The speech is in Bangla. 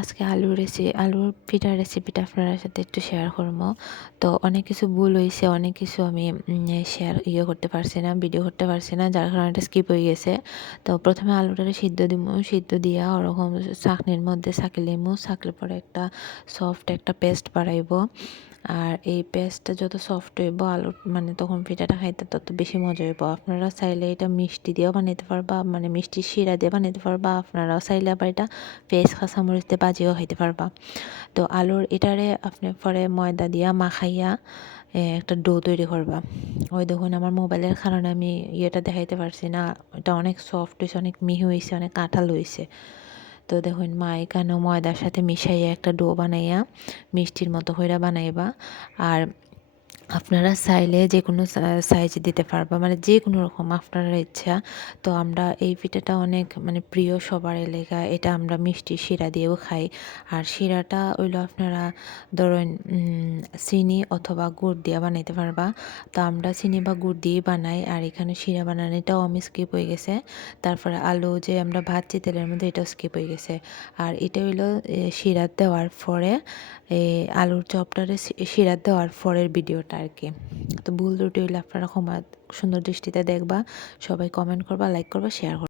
আজকে আলুর রেসিপি আলুর পিঠার রেসিপিটা আপনার সাথে একটু শেয়ার করব। তো অনেক কিছু ভুল হয়েছে, অনেক কিছু আমি শেয়ার ইয়ে করতে পারছি না ভিডিও করতে পারছি না, যার কারণে এটা স্কিপ হয়ে গেছে। তো প্রথমে আলুটাকে সিদ্ধ দিব সিদ্ধ দিয়া ওরকম চাকনির মধ্যে চাকি লিমু, চাকলে পরে একটা সফট একটা পেস্ট বাড়াইব আর এই পেস্টটা যত সফট হইব, আলু মানে তখন পিঠাটা খাইতে তত বেশি মজা হইব। আপনারা চাইলে এটা মিষ্টি দিয়েও বানাইতে পারবা মানে মিষ্টি শিরা দিয়ে বানাইতে পারবা। আপনারাও চাইলে আবার এটা পেঁয়াজ কাঁচামরিচ দিয়ে বাজিও খাইতে পারবা। তো আলুর এটারে আপনি পরে ময়দা দিয়া মাখাইয়া একটা ডো তৈরি করবা। ওই দেখুন আমার মোবাইলের কারণে আমি ইয়েটা দেখাইতে পারছি না। এটা অনেক সফট হয়েছে অনেক মিহি হয়েছে অনেক কাঁঠাল হয়েছে তো দেখুন, মা কেন ময়দার সাথে মিশাইয়া একটা ডো বানাইয়া মিষ্টির মতো হইরা বানাইবা। আর আপনারা চাইলে যে কোনো সাইজ দিতে পারবা মানে যে কোনো রকম আপনার ইচ্ছা। তো আমরা এই পিঠাটা অনেক মানে প্রিয় সবার এলাকা এটা আমরা মিষ্টি শিরা দিয়েও খাই। আর শিরাটা হইল আপনারা ধরুন চিনি অথবা গুড় দিয়ে বানাইতে পারবা। তো আমরা চিনি বা গুড় দিয়ে বানাই, আর এখানে শিরা বানানোটাও আমি স্কিপ হয়ে গেছে। তারপরে আলু যে আমরা ভাজছি তেলের মধ্যে, এটাও স্কিপ হয়ে গেছে। আর এটা হইল শিরা দেওয়ার পরে আলুর চপটারে শিরা দেওয়ার পরের ভিডিওটা। আর কি। তো ভুল ত্রুটি হইলে আপনারা ক্ষমা সুন্দর দৃষ্টিতে দেখবা, সবাই কমেন্ট করবা লাইক করবা শেয়ার করবা।